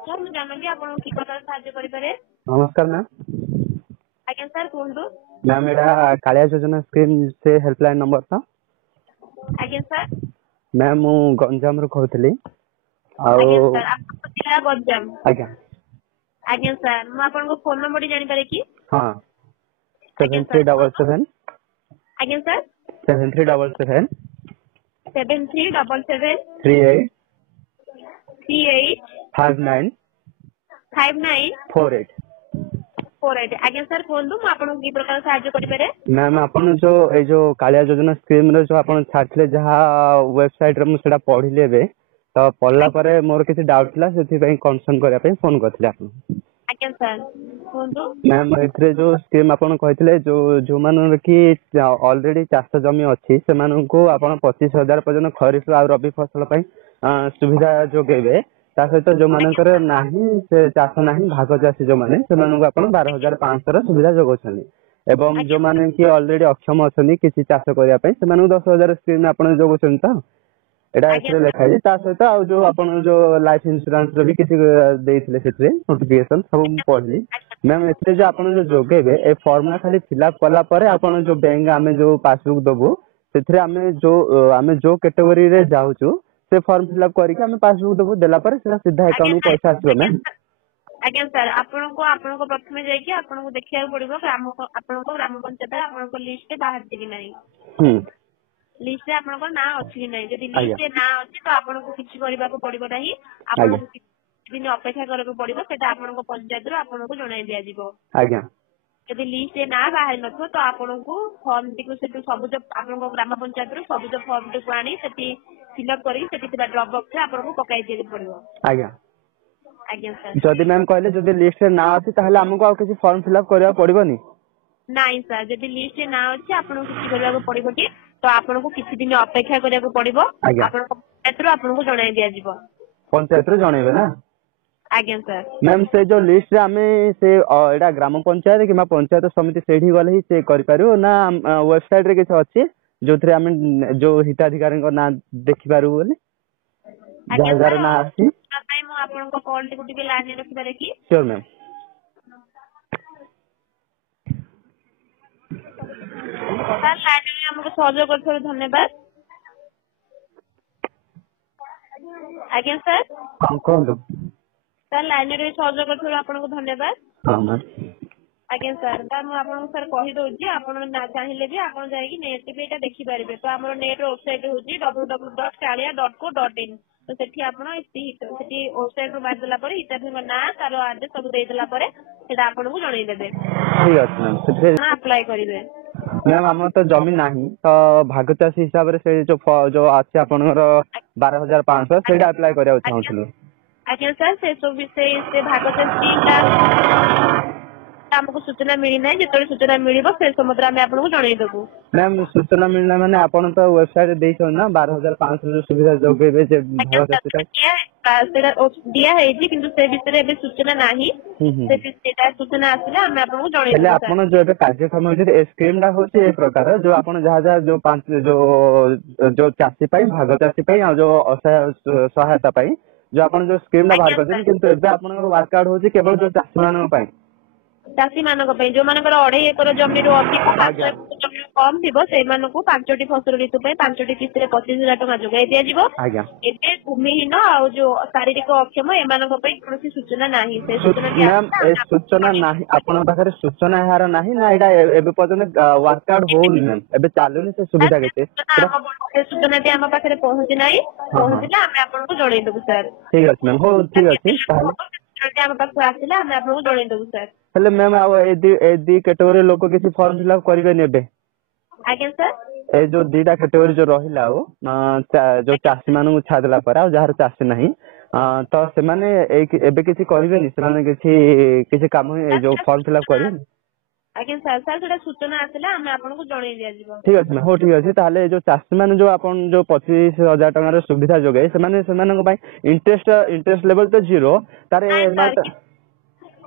Sir मैं जानूंगी आपको कि प्रकार साहाय्य करिपारे। नमस्कार मैम। आज्ञा सर कहूँ। मैम एटा कालिया योजना स्कीम से हेल्पलाइन नंबर था। आज्ञा सर। मैम मु गंजाम रो कहतली। आज्ञा सर आपको जिला गंजाम। आज्ञा। आज्ञा सर मैं आपको फोन नंबर जानि पारे कि? हां। आज्ञा सर 7377। आज्ञा सर 7377 7377 38 38 59 59 48। 48। आज्ञा सर कहूँ मैं आपको कि प्रकार साहाय्य करिपारे। मैम अपन जो ए जो कालिया योजना स्कीम रे जो अपन छाड़ले जहा वेबसाइट रे मु सेटा पढिले बे तो पढला परे मोर किछि डाउट थिला सेथि पई कंसर्न करिया पई फोन करथिले आपन। आज्ञा सर कहूँ। मैम एथरे जो स्कीम आपन कहथिले जो मानन कि ऑलरेडी चाष जमी अछि से मानन को आपन 25000 पर्यंत खरीफ आ रबी फसल पई सुविधा जोगेबे ता सहित जो मानकर नाही से चाष नाही भाग चाषी जो माने से मानन को आपन 12500 र सुविधा जोगोछनी एवं जो माने कि ऑलरेडी अक्षम अछनी किछि चाष करिया पई से मानन 10000 स्कीम आपन जोगोछन त एटा एथरे लेखा है ता सहित आ जो आपन जो लाइफ इंश्योरेंस रे भी किछि देइथिले सेथरे नोटिफिकेशन सब पढली। मैम एथरे जो आपन जो जोगेबे ए फॉर्म खाली फिलअप कला परे आपन जो बैंक आमे जो पासबुक दबु सेथरे आमे जो कैटेगरी रे जाउचु से फॉर्म फिलअप करी के आमे पासबुक दबु देला परे सेटा सीधा अकाउंट में पैसा आसीबो। मैम आज्ञा सर आपनको प्रथमे जाई कि आपनको देखिया पड़िबो आपनको ग्राम पंचायत आपनको लिस्ट बाहर कि नाही लिस्ट रे आपनको ना अछि कि नाही जदि लिस्ट रे ना अछि तो आपनको किछि करबा को पड़िबो नाही आपनको किछि दिन अपेक्षा करबा पड़िबो सेटा आपनको पंचायत रो आपनको जणाई दिया जिवो। आज्ञा यदि लिस्ट रे ना बाहर नथो तो आपनको फॉर्म टिको सेटु सबुज आपनको ग्राम पंचायत रो सबुज फॉर्म टिको आनी सेठी फिलअप करी सेठी तिबा ड्रॉप बॉक्स रे आपनको पकाई दिया पड़िबो। आज्ञा आज्ञा सर जदि मैम कहले जदि लिस्ट रे ना अछि ताहले हमको आ किछि फॉर्म फिलअप करबा पड़िबोनी? नाही सर जदि लिस्ट रे ना अछि आपनको किछि करबा को पड़िबो कि तो आपनको किछि दिन अपेक्षा करिया को पड़िबो आपनको पंचायत रो आपनको जणाई दिया जिवो। पंचायत रो जणैबे ना? आज्ञा सर मैम से जो लिस्ट रे आमे से एडा ग्राम पंचायत कि पंचायत समिति सेठी गले ही चेक करि पारू ना वेबसाइट रे किछ अछि जोथरे आमे जो हिताधिकारी को ना देखि पारू बोले आज्ञा ना अछि सर मैं आपनको कॉल टिको टिके लाइन रखि पारे कि? Sure ma'am. सर लाइन रे हमको सहयोग करथो धन्यवाद। आज्ञा सर कोन सर लाइन रे सहयोग करथो आपनको धन्यवाद। हां मैम आज्ञा सर मैं आपको सर कहि दोजी आपण ना चाहिले भी आपण जाई कि नेट पे एटा देखि पारिबे तो हमर नेट वेबसाइट होजी www.kalia.co.in तो सेठी आपण सेठी वेबसाइट रो बाजला पर हिताधिकारी ना तारो एड्रेस सब देइ देला पर सेटा आपण को जणाई देबे। ठीक अछि मैम सेठे ना अप्लाई करिवे। मैम हम तो जमीन नाही तो भाग चाषी हिसाब रे से जो अछि आपनर 12500 सेटा अप्लाई करिया चाहथुनु। आज्ञा सर से सब विषय से भाग चाषी हमको सूचना मिली ना जेतोले सूचना मिलिबो से समत्र हम आपनको जणाई देबो। मैम सूचना मिलना माने आपण तो वेबसाइट देइ छ ना 12500 जो सुविधा जोगेबे जे भाग सेटा दिया है जी किंतु से विषय रे सूचना नाही से सेटा सूचना आसिला हम आपनको जणाई देबो। आपण जो एबे कार्यक्रम जे स्कीम दा होची ए प्रकार जो आपण जहा जो पांच जो चाषी पई भाग चाषी पई आ जो सहायता पई जो आपण जो स्कीम दा बाहर करछन किंतु एबे आपण वर्क कार्ड होची केवल जो चाषी मानन पई चाषी मानक पे जो मानकर 2.5 एकर जमी रो अधिक 5 एकर जमी कम थिबो से मानकु 5टी फसल ऋतु पे 5टी किस्त रे 25000 टका जोगाई दिया जिवो। एते भूमिहीन आ जो शारीरिक अक्षम ए मानक पे कोनोसी सूचना नाही से सूचना मैम ए सूचना नाही आपण पाखरे सूचना हार नाही ना एडा एबे पर्यंत वर्क कार्ड होनी मैम एबे चालुनी से सुविधा केते से सूचना ते हम पाखरे पहुंची नाही पहुंचला हम आपन को जणाई देबो सर। ठीक अछि मैम हो ठीक अछि ताले हम पाखरे आसिला हम आपन को जणाई देबो सर। हेले मैम आ ए दी कैटेगरी लोक किसी फॉर्म फिलअप करिवे नेबे? आज्ञा सर ए जो दीटा कैटेगरी जो रहिला जो चाषी मानू छाडला पर आ जहार चाषी नाही तो से माने एबे किसी करिवे नि से माने किसी काम जो फॉर्म फिलअप करिवे? आज्ञा सर सर सेटा सूचना आसिला हम आपन को जणाई दिया जिवो। ठीक अछि हो ठीक अछि ताले जो चाषी माने जो आपन जो 25000 टका रे सुविधा जोगे से माने से माने को भाई इंटरेस्ट लेवल तो 0 तारे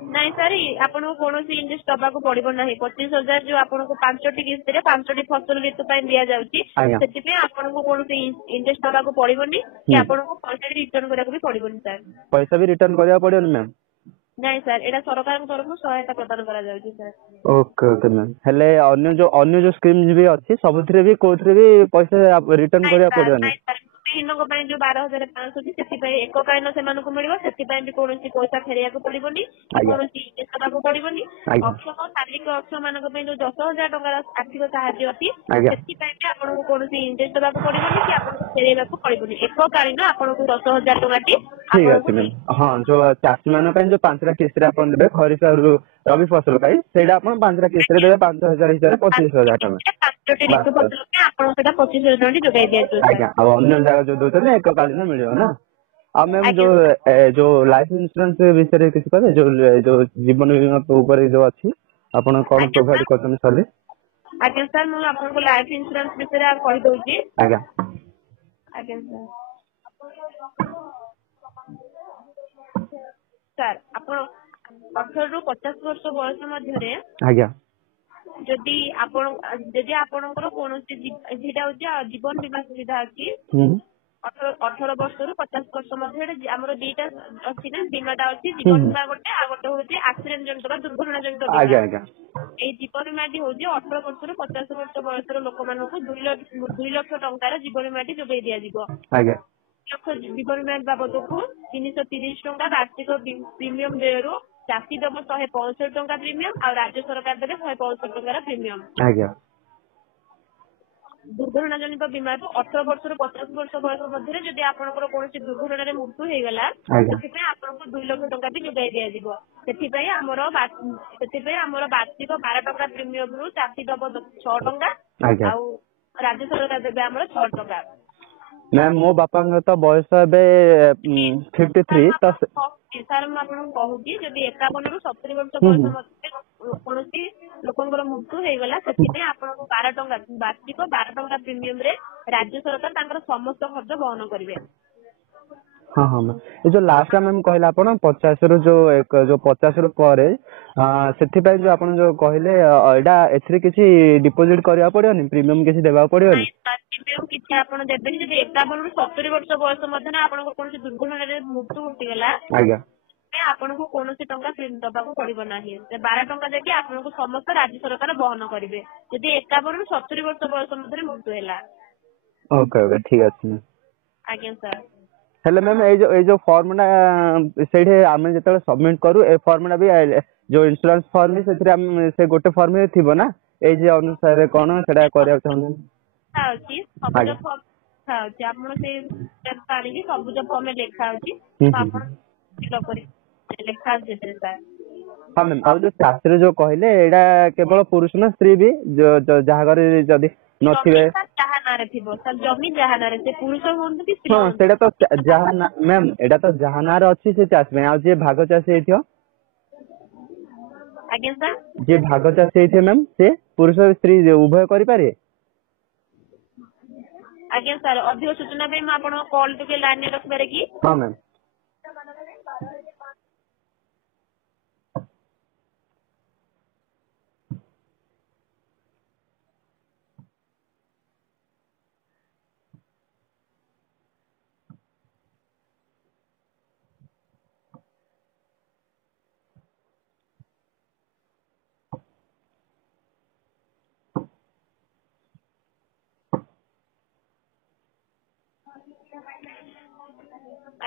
ନାଇଁ ସାର୍ ଆପଣଙ୍କୁ କୌଣସି ଇଣ୍ଟରେଷ୍ଟ ଦବାକୁ ପଡିବ ନାହିଁ। 25,000 ଯୋଉ ଆପଣଙ୍କୁ 5ଟି କିସ୍ତିରେ 5ଟି ଫସଲ ଋତୁ ପାଇଁ ଦିଆଯାଉଛି ସେଥିପାଇଁ ଆପଣଙ୍କୁ କୌଣସି ଇଣ୍ଟରେଷ୍ଟ ଦବାକୁ ପଡିବନି କି ଆପଣଙ୍କୁ ପଇସା ରିଟର୍ନ କରିବାକୁ ବି ପଡିବନି ସାର୍। ପଇସା ବି ରିଟର୍ନ କରିବାକୁ ପଡିବନି ମ୍ୟାମ୍? ନାଇଁ ସାର୍ ଏଇଟା ସରକାରଙ୍କ ତରଫରୁ ସହାୟତା ପ୍ରଦାନ କରାଯାଉଛି ସାର୍। Okay okay ma'am. ହେଲେ ଅନ୍ୟ ଯୋଉ ସ୍କିମ୍ ବି ଅଛି ସବୁଥିରେ ବି କୋଉଥିରେ ବି ପଇସା ରିଟର୍ନ କରିବାକୁ ପଡିବନି? ଗୃହିଣୀଙ୍କ ପାଇଁ ଯୋଉ 12,500 ଅଛି ସେଥିପାଇଁ ଏକକାଳୀନ ସେମାନଙ୍କୁ ମିଳିବ, ସେଥିପାଇଁ ବି କୌଣସି ପଇସା ଫେରେଇବାକୁ ପଡିବନି କି କୌଣସି ଇଣ୍ଟରେଷ୍ଟ ଦବାକୁ ପଡିବନି। ଅକ୍ଷମ ଶାରୀରିକ ଅକ୍ଷମ ମାନଙ୍କ ପାଇଁ ଯୋଉ 10,000 ଟଙ୍କାର ଆର୍ଥିକ ସାହାଯ୍ୟ ଅଛି ସେଥିପାଇଁ ବି ଆପଣଙ୍କୁ କୌଣସି ଇଣ୍ଟରେଷ୍ଟ ଦବାକୁ ପଡିବନି କି ଆପଣଙ୍କୁ ଫେରେଇବାକୁ ପଡିବନି। ଏକକାଳୀନ ଆପଣଙ୍କୁ 10,000 ଟଙ୍କାଟି ଠିକ ଅଛି ମ୍ୟାମ୍। ହଁ ଯୋଉ ଚାଷୀ ମାନଙ୍କ ପାଇଁ ଯୋଉ 5ଟା କିସ୍ତିରେ ଆପଣ ଦେବେ ଖରିଫ ଆଉ ରବି ଫସଲ ପାଇଁ ସେଇଟା ଆପଣ 5ଟା କିସ୍ତିରେ ଦେବେ 5,000 ହିସାବରେ 25,000 ଟଙ୍କା। 5ଟି ଋତୁ ଫସଲ ପାଇଁ ଆପଣଙ୍କୁ ସେଇଟା 25,000 ଟଙ୍କା ଯୋଗାଇ ଦିଆଯିବ। ଆଜ୍ଞା। ଆଉ ଅନ୍ୟ ଜାଗା ଯୋଉ ଦଉଛନ୍ତି ଏକକାଳୀନ ମିଳିବ ନା? ଆଉ ମ୍ୟାମ୍ ଯୋଉ ଲାଇଫ ଇନ୍ସୁରାନ୍ସ ବିଷୟରେ କିଛି କହିବେ? ଯୋଉ ଜୀବନ ବୀମା ଉପରେ ଯୋଉ ଅଛି ଆପଣ କଣ ପ୍ରୋଭାଇଡ କରୁଛନ୍ତି ସର୍ଭିସ? ଆଜ୍ଞା ସାର୍ ମୁଁ ଆପଣଙ୍କୁ ଲାଇଫ ଇନ୍ସୁରାନ୍ସ ବିଷୟରେ କହିଦଉଛି। ଆଜ୍ଞା ଆଜ୍ଞା ସାର୍ ଆପଣ 18ରୁ 50 ବର୍ଷ ବୟସ ମଧ୍ୟରେ ଯଦି ଆପଣଙ୍କର କୌଣସି ସେଇଟା ହଉଛି ଜୀବନ ବୀମା ସୁବିଧା ଅଛି। 18 ବର୍ଷରୁ 50 ବର୍ଷ ମଧ୍ୟରେ ଆମର ଦିଟା ଅଛି ନା ବୀମାଟା ଅଛି। ଜୀବନ ବୀମା ଗୋଟେ ଆଉ ଗୋଟେ ହଉଛି ଆକ୍ସିଡେଣ୍ଟ ଜନିତ ବା ଦୁର୍ଘଟଣା ଜନିତ ବୀମା। ଏଇ ଜୀବନ ବୀମାଟି ହଉଛି 18 ବର୍ଷରୁ 50 ବର୍ଷ ବୟସର ଲୋକମାନଙ୍କୁ 2 ଲକ୍ଷ ଟଙ୍କାର ଜୀବନ ବୀମାଟି ଯୋଗାଇ ଦିଆଯିବ। ଜୀବନ ବୀମା ବାବଦକୁ 330 ଟଙ୍କା ବାର୍ଷିକ ପ୍ରିମିୟମ ଦେୟରୁ ଚାଷୀ ଦେବ 165 ଟଙ୍କା ପ୍ରିମିୟମ ଆଉ ରାଜ୍ୟ ସରକାର ଦେବେ 165 ଟଙ୍କାର ପ୍ରିମିୟମ। ଦୁର୍ଘଟଣା ଜନିତ ବୀମାକୁ 18 ବର୍ଷରୁ 50 ବର୍ଷ ବୟସ ମଧ୍ୟରେ ଯଦି ଆପଣଙ୍କର କୌଣସି ଦୁର୍ଘଟଣାରେ ମୃତ୍ୟୁ ହେଇଗଲା ସେଥିପାଇଁ ଆପଣଙ୍କୁ 2 ଲକ୍ଷ ଟଙ୍କା ବି ଯୋଗାଇ ଦିଆଯିବ। ସେଥିପାଇଁ ଆମର ବାର୍ଷିକ 12 ଟଙ୍କା ପ୍ରିମିୟମରୁ ଚାଷୀ ଦେବ 6 ଟଙ୍କା ଆଉ ରାଜ୍ୟ ସରକାର ଦେବେ ଆମର 6 ଟଙ୍କା। ମ୍ୟାମ୍ ମୋ ବାପାଙ୍କର ତ ବୟସ ଏବେ 53 ତ ସାର୍ ମୁଁ ଆପଣଙ୍କୁ କହୁଛି ଯଦି 51ରୁ 70 ବର୍ଷ ବୟସ ମଧ୍ୟରେ କୌଣସି ଲୋକଙ୍କର ମୃତ୍ୟୁ ହେଇଗଲା ସେଥିପାଇଁ ଆପଣଙ୍କୁ 12 ଟଙ୍କା ବାର୍ଷିକ 12 ଟଙ୍କା ପ୍ରିମିୟମରେ ରାଜ୍ୟ ସରକାର ତାଙ୍କର ସମସ୍ତ ଖର୍ଚ୍ଚ ବହନ କରିବେ। ହଁ ହଁ ମ୍ୟାମ୍। ଏ ଯୋଉ ଲାଷ୍ଟ ମ୍ୟାମ୍ କହିଲେ ଆପଣ 50ରୁ ଯୋଉ 50ରୁ ପରେ ସେଥିପାଇଁ ଯୋଉ ଆପଣ ଯୋଉ କହିଲେ ଏଇଟା ଏଥିରେ କିଛି ଡିପୋଜିଟ କରିବାକୁ ପଡିବନି? ପ୍ରିମିୟମ କିଛି ଦେବାକୁ ପଡିବନି? ପ୍ରିମିୟମ କିଛି ଆପଣ ଦେବେନି। ଯଦି 51ରୁ 70 ବର୍ଷ ବୟସ ମଧ୍ୟରେ ଆପଣଙ୍କ କୌଣସି ଦୁର୍ଘଟଣାରେ ମୃତ୍ୟୁ ଘଟିଗଲା ଆପଣଙ୍କୁ କୌଣସି ଟଙ୍କା ଦବାକୁ ପଡିବ ନାହିଁ। 12 ଟଙ୍କା ଦେଇକି ଆପଣଙ୍କୁ ସମସ୍ତ ରାଜ୍ୟ ସରକାର ବହନ କରିବେ ଯଦି 51ରୁ 70 ବର୍ଷ ବୟସ ମଧ୍ୟରେ ମୃତ୍ୟୁ ହେଲା। ଓକେ ଓକେ ଠିକ ଅଛି। ଆଜ୍ଞା ସାର୍। ହେଲେ ମ୍ୟାମ୍ ଏଇ ଯୋଉ ଫର୍ମଟା ସେଇଠି ଆମେ ଯେତେବେଳେ ସବମିଟ କରୁ ଏ ଫର୍ମଟା ବି ଯୋଉ ଇନ୍ସୁରାନ୍ସ ଫର୍ମ ସେଥିରେ ଆମେ ସେ ଗୋଟେ ଫର୍ମରେ ଥିବ ନା ଏଇ ଯେ ଅନୁସାରେ କଣ ସେଟା କରିବାକୁ ଚାହୁଁଛନ୍ତି? ଅଛି ସବୁଜ ଫର୍ମ ଅଛି ଆପଣ ସେଇ ଆଣିକି ସବୁଜ ଫର୍ମରେ ଲେଖା ଅଛି ଆପଣ ଲେଖା ଅଛି ସେଥିରେ ସାର୍। ହଁ ମ୍ୟାମ୍। ଆଉ ଯୋଉ ଚାଷୀରେ ଯୋଉ କହିଲେ ଏଇଟା କେବଳ ପୁରୁଷ ନା ସ୍ତ୍ରୀ ବି ଯାହା ଘରେ ଯଦି ନଥିବେ? ଯାହା ନାଁରେ ଥିବ ସାର୍ ଜମି ଯାହା ନାଁରେ ସେ ପୁରୁଷ ହୁଅନ୍ତୁ କି ସ୍ତ୍ରୀ ହଁ ସେଇଟା ତ ଯାହା ମ୍ୟାମ୍ ଏଇଟା ତ ଯାହା ନାଁରେ ଅଛି ସେ ଚାଷୀ ପାଇଁ। ଆଉ ଯିଏ ଭାଗ ଚାଷୀ ହେଇଥିବ? ଆଜ୍ଞା ସାର୍। ଯିଏ ଭାଗ ଚାଷୀ ହେଇଥିବ ମ୍ୟାମ୍ ସେ ପୁରୁଷ ସ୍ତ୍ରୀ ଉଭୟ କରିପାରିବେ? ଆଜ୍ଞା ସାର୍ ଅଧିକ ସୂଚନା ପାଇଁ ମୁଁ ଆପଣଙ୍କ କଲ୍ ଟିକେ ଲାଇନରେ ରଖିପାରେ କି? ହଁ ମ୍ୟାମ୍।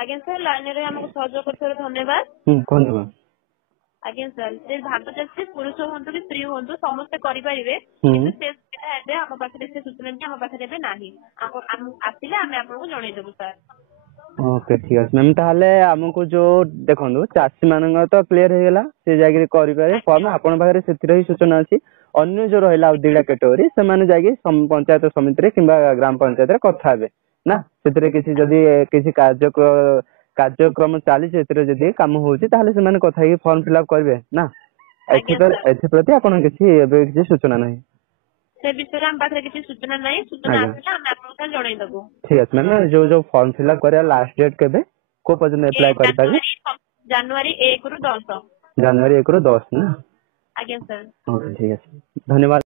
ଆଜ୍ଞା ସାର୍ ଲାଇନରେ ଆମକୁ ସହଯୋଗ କରିଥିବାରୁ ଧନ୍ୟବାଦ। କୁହନ୍ତୁ। ଆଜ୍ଞା ସାର୍ ସେ ଭାଗ ଚାଷୀ ପୁରୁଷ ହୁଅନ୍ତୁ କି ସ୍ତ୍ରୀ ହୁଅନ୍ତୁ ସମସ୍ତେ କରିପାରିବେ କିନ୍ତୁ ସେ ସୁବିଧା ଏବେ ଆମ ପାଖରେ ସେ ସୂଚନାଟି ଆମ ପାଖରେ ଏବେ ନାହିଁ। ଆସିଲେ ଆମେ ଆପଣଙ୍କୁ ଜଣେଇଦେବୁ ସାର୍। ଓକେ ଠିକ ଅଛି ମ୍ୟାମ୍। ତାହେଲେ ଆମକୁ ଯୋଉ ଦେଖନ୍ତୁ ଚାଷୀ ମାନଙ୍କର ତ କ୍ଲିୟର ହେଇଗଲା ସେ ଯାଇକି କରିପାରିବେ ଫର୍ମ ଆପଣଙ୍କ ପାଖରେ ସେଥିରେ ହିଁ ସୂଚନା ଅଛି। ଅନ୍ୟ ଯୋଉ ରହିଲା ଆଉ ଦିଟା କ୍ୟାଟେଗୋରୀ ସେମାନେ ଯାଇକି ପଞ୍ଚାୟତ ସମିତିରେ କିମ୍ବା ଗ୍ରାମ ପଞ୍ଚାୟତରେ କଥା ହେବେ ନା ସେଥିରେ କିଛି ଯଦି କିଛି କାର୍ଯ୍ୟକ୍ରମ ଚାଲିଛି ସେଥିରେ ଯଦି କାମ ହଉଛି ତାହେଲେ ସେମାନେ କଥା ହେଇକି ଫର୍ମ ଫିଲ୍ଅପ୍ କରିବେ ନା? ଏଥିପ୍ରତି ଆପଣଙ୍କ କିଛି ଏବେ କିଛି ସୂଚନା ନାହିଁ? ସେ ବିଷୟରେ ଆମ ପାଖରେ କିଛି ସୂଚନା ନାହିଁ। ସୂଚନା ଆସିଲେ ଆମେ ଆପଣଙ୍କୁ ଜଣେଇଦେବୁ। ଠିକ ଅଛି ମ୍ୟାମ୍। ଯୋଉ ଫର୍ମ ଫିଲ୍ଅପ୍ କରିବା ଲାଷ୍ଟ ଡେଟ୍ କେବେ କୋଉ ପର୍ଯ୍ୟନ୍ତ ଆପ୍ଲାଏ କରିପାରିବେ? ଜାନୁଆରୀ 1ରୁ 10। ଜାନୁଆରୀ 1 ରୁ 10 ନା? ଆଜ୍ଞା ସାର୍। ଓକେ ଠିକ ଅଛି ଧନ୍ୟବାଦ।